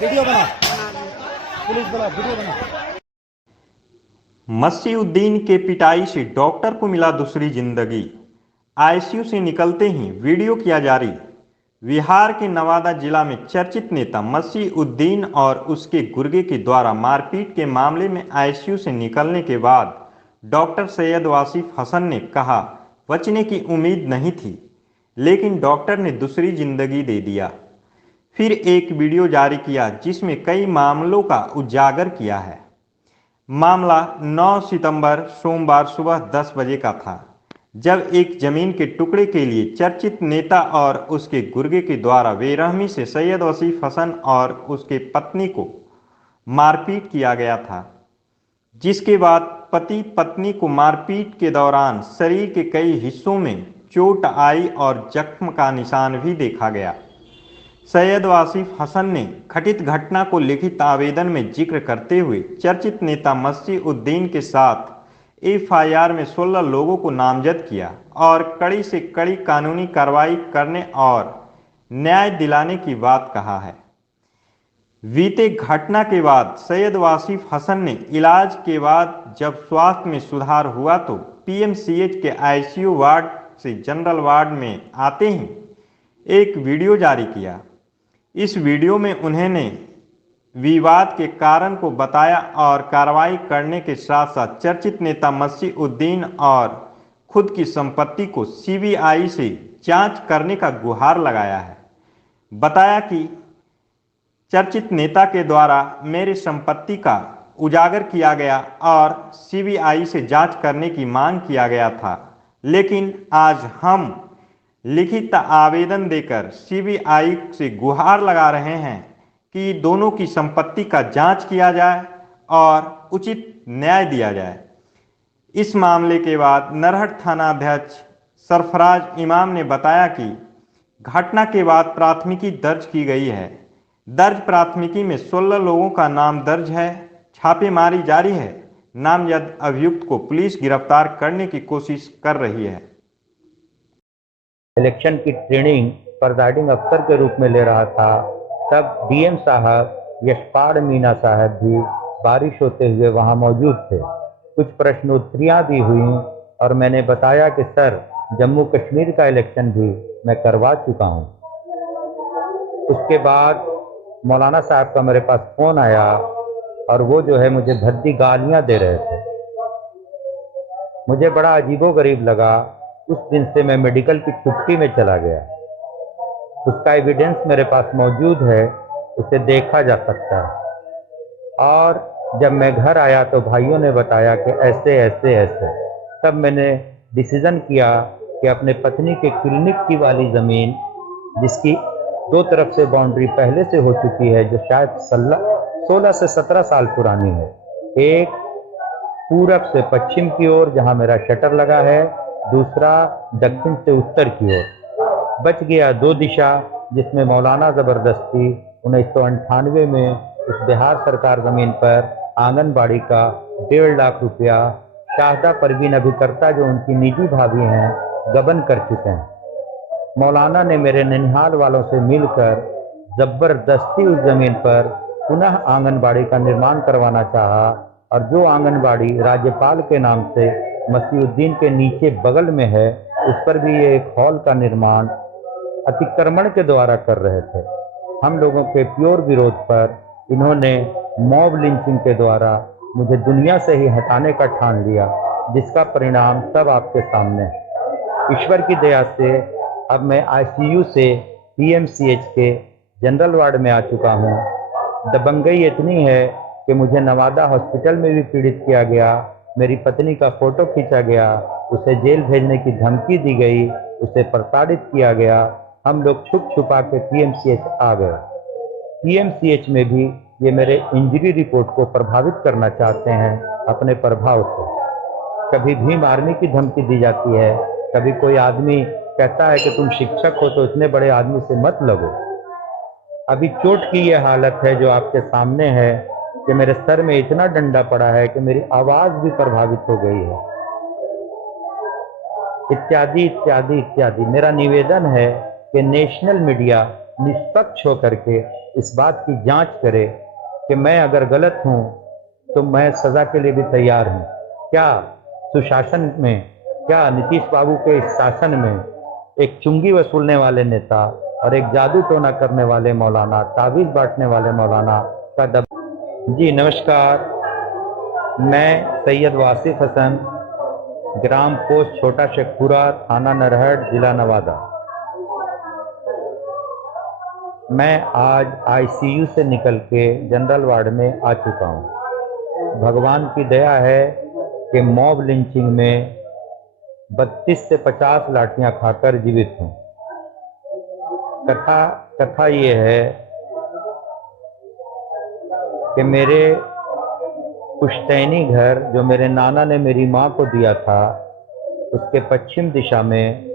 Video बना, police बना, video बना। मसीउद्दीन के पिटाई से डॉक्टर को मिला दूसरी जिंदगी। आईसीयू से निकलते ही वीडियो किया जारी। बिहार के नवादा जिला में चर्चित नेता मसीउद्दीन और उसके गुर्गे के द्वारा मारपीट के मामले में आईसीयू से निकलने के बाद डॉक्टर सैयद वासिफ हसन ने कहा, बचने की उम्मीद नहीं थी, लेकिन डॉक्टर ने दूसरी जिंदगी दे दिया। फिर एक वीडियो जारी किया जिसमें कई मामलों का उजागर किया है। मामला 9 सितंबर सोमवार सुबह 10 बजे का था, जब एक जमीन के टुकड़े के लिए चर्चित नेता और उसके गुर्गे के द्वारा बेरहमी से सैयद वासिफ हसन और उसके पत्नी को मारपीट किया गया था, जिसके बाद पति पत्नी को मारपीट के दौरान शरीर के कई हिस्सों में चोट आई और जख्म का निशान भी देखा गया। सैयद वासिफ हसन ने घटित घटना को लिखित आवेदन में जिक्र करते हुए चर्चित नेता मसीउद्दीन के साथ एफआईआर में 16 लोगों को नामजद किया और कड़ी से कड़ी कानूनी कार्रवाई करने और न्याय दिलाने की बात कहा है। बीते घटना के बाद सैयद वासिफ हसन ने इलाज के बाद जब स्वास्थ्य में सुधार हुआ तो पीएमसीएच के आईसीयू वार्ड से जनरल वार्ड में आते ही एक वीडियो जारी किया। इस वीडियो में उन्होंने विवाद के कारण को बताया और कार्रवाई करने के साथ साथ चर्चित नेता मसीउद्दीन और खुद की संपत्ति को सीबीआई से जांच करने का गुहार लगाया है। बताया कि चर्चित नेता के द्वारा मेरी संपत्ति का उजागर किया गया और सीबीआई से जांच करने की मांग किया गया था, लेकिन आज हम लिखित आवेदन देकर सीबीआई से गुहार लगा रहे हैं कि दोनों की संपत्ति का जांच किया जाए और उचित न्याय दिया जाए। इस मामले के बाद नरहट थाना अध्यक्ष सरफराज इमाम ने बताया कि घटना के बाद प्राथमिकी दर्ज की गई है। दर्ज प्राथमिकी में 16 लोगों का नाम दर्ज है। छापेमारी जारी है। नामजद अभियुक्त को पुलिस गिरफ्तार करने की कोशिश कर रही है। इलेक्शन की ट्रेनिंग प्रिजाइडिंग अफसर के रूप में ले रहा था, तब डीएम साहब यशपाल मीना साहब भी बारिश होते हुए वहां मौजूद थे। कुछ प्रश्नोत्तरियां भी हुई और मैंने बताया कि सर, जम्मू कश्मीर का इलेक्शन भी मैं करवा चुका हूं। उसके बाद मौलाना साहब का मेरे पास फ़ोन आया और वो जो है मुझे भद्दी गालियां दे रहे थे। मुझे बड़ा अजीबोगरीब लगा। उस दिन से मैं मेडिकल की छुट्टी में चला गया। उसका एविडेंस मेरे पास मौजूद है, उसे देखा जा सकता है। और जब मैं घर आया तो भाइयों ने बताया कि ऐसे ऐसे ऐसे। तब मैंने डिसीज़न किया कि अपने पत्नी के क्लिनिक की वाली ज़मीन, जिसकी 2 तरफ से बाउंड्री पहले से हो चुकी है, जो शायद 16 से 17 साल पुरानी है, एक पूरब से पश्चिम की ओर जहां मेरा शटर लगा है, दूसरा दक्षिण से उत्तर की ओर। बच गया 2 दिशा, जिसमें मौलाना ज़बरदस्ती 1998 में उस बिहार सरकार ज़मीन पर आंगनबाड़ी का 1.5 लाख रुपया शाहदा परवीन अभिकर्ता, जो उनकी निजी भाभी हैं, गबन कर चुके हैं। मौलाना ने मेरे ननिहाल वालों से मिलकर ज़बरदस्ती उस ज़मीन पर पुनः आंगनबाड़ी का निर्माण करवाना चाहा, और जो आंगनबाड़ी राज्यपाल के नाम से मसीउद्दीन के नीचे बगल में है, उस पर भी ये एक हॉल का निर्माण अतिक्रमण के द्वारा कर रहे थे। हम लोगों के प्योर विरोध पर इन्होंने मॉब लिंचिंग के द्वारा मुझे दुनिया से ही हटाने का ठान लिया, जिसका परिणाम सब आपके सामने है। ईश्वर की दया से अब मैं आईसीयू से पीएमसीएच के जनरल वार्ड में आ चुका हूँ। दबंगई इतनी है कि मुझे नवादा हॉस्पिटल में भी पीड़ित किया गया। मेरी पत्नी का फ़ोटो खींचा गया, उसे जेल भेजने की धमकी दी गई, उसे प्रताड़ित किया गया। हम लोग छुप छुपा के पीएमसीएच आ गए। पीएमसीएच में भी ये मेरे इंजरी रिपोर्ट को प्रभावित करना चाहते हैं अपने प्रभाव से। कभी भीम आर्मी की धमकी दी जाती है, कभी कोई आदमी कहता है कि तुम शिक्षक हो तो इतने बड़े आदमी से मत लगो। अभी चोट की ये हालत है जो आपके सामने है कि मेरे सर में इतना डंडा पड़ा है कि मेरी आवाज़ भी प्रभावित हो गई है, इत्यादि इत्यादि इत्यादि। मेरा निवेदन है कि नेशनल मीडिया निष्पक्ष होकर के इस बात की जांच करे कि मैं अगर गलत हूं तो मैं सजा के लिए भी तैयार हूं। क्या सुशासन में, क्या नीतीश बाबू के इस शासन में एक चुंगी वसूलने वाले नेता और एक जादू टोना करने वाले मौलाना, ताबीज बांटने वाले मौलाना का जी नमस्कार, मैं सैयद वासिफ हसन, ग्राम पोस्ट छोटा शेखपुरा, थाना नरहट, जिला नवादा। मैं आज आईसीयू से निकल के जनरल वार्ड में आ चुका हूँ। भगवान की दया है कि मॉब लिंचिंग में 32 से 50 लाठियां खाकर जीवित हूँ। कथा ये है कि मेरे पुश्तैनी घर जो मेरे नाना ने मेरी माँ को दिया था, उसके पश्चिम दिशा में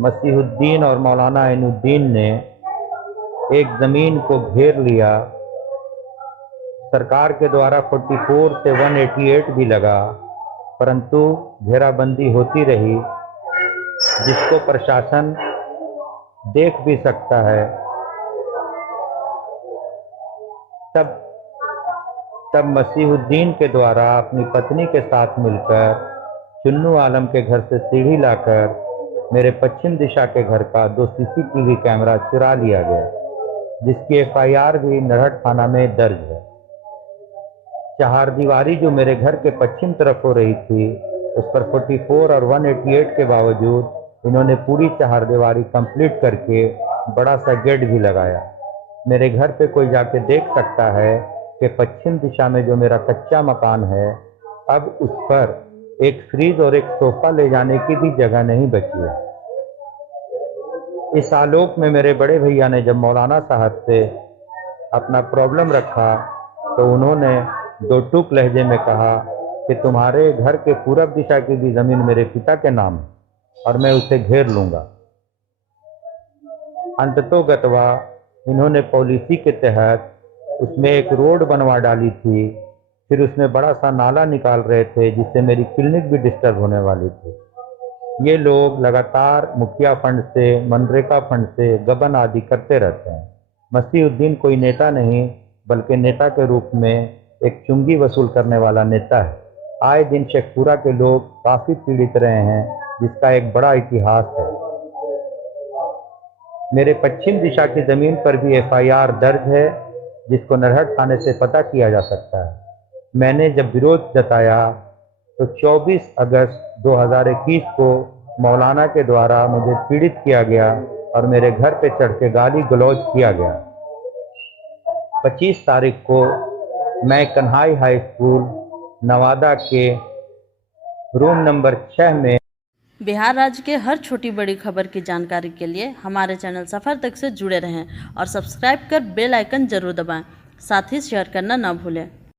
मसीहुद्दीन और मौलाना ऐनुद्दीन ने एक ज़मीन को घेर लिया। सरकार के द्वारा 44 से 188 भी लगा, परंतु घेराबंदी होती रही, जिसको प्रशासन देख भी सकता है। तब मसीहुद्दीन के द्वारा अपनी पत्नी के साथ मिलकर चुन्नू आलम के घर से सीढ़ी लाकर मेरे पश्चिम दिशा के घर का 2 CCTV कैमरा चुरा लिया गया, जिसकी FIR भी नरहट थाना में दर्ज है। चहारदीवारी जो मेरे घर के पश्चिम तरफ हो रही थी, उस पर 44 और 188 के बावजूद इन्होंने पूरी चहारदीवारी कंप्लीट करके बड़ा सा गेट भी लगाया। मेरे घर पे कोई जाके देख सकता है कि पश्चिम दिशा में जो मेरा कच्चा मकान है, अब उस पर एक फ्रिज और एक सोफा ले जाने की भी जगह नहीं बची है। इस आलोक में मेरे बड़े भैया ने जब मौलाना साहब से अपना प्रॉब्लम रखा, तो उन्होंने 2 टूक लहजे में कहा कि तुम्हारे घर के पूरब दिशा की भी ज़मीन मेरे पिता के नाम है और मैं उसे घेर लूँगा। अंततोगत्वा इन्होंने पॉलिसी के तहत उसमें एक रोड बनवा डाली थी, फिर उसमें बड़ा सा नाला निकाल रहे थे, जिससे मेरी क्लिनिक भी डिस्टर्ब होने वाली थी। ये लोग लगातार मुखिया फंड से, मनरेगा फंड से गबन आदि करते रहते हैं। मसीहुद्दीन कोई नेता नहीं, बल्कि नेता के रूप में एक चुंगी वसूल करने वाला नेता है। आए दिन शेखपुरा के लोग काफ़ी पीड़ित रहे हैं, जिसका एक बड़ा इतिहास है। मेरे पश्चिम दिशा की ज़मीन पर भी FIR दर्ज है, जिसको नरहट थाने से पता किया जा सकता है। मैंने जब विरोध जताया तो 24 अगस्त 2021 को मौलाना के द्वारा मुझे पीड़ित किया गया और मेरे घर पे चढ़ के गाली गलौज किया गया। 25 तारीख को मैं कन्हाई हाई स्कूल नवादा के रूम नंबर 6 में बिहार राज्य के हर छोटी बड़ी खबर की जानकारी के लिए हमारे चैनल सफ़र तक से जुड़े रहें और सब्सक्राइब कर बेल आइकन जरूर दबाएं। साथ ही शेयर करना ना भूलें।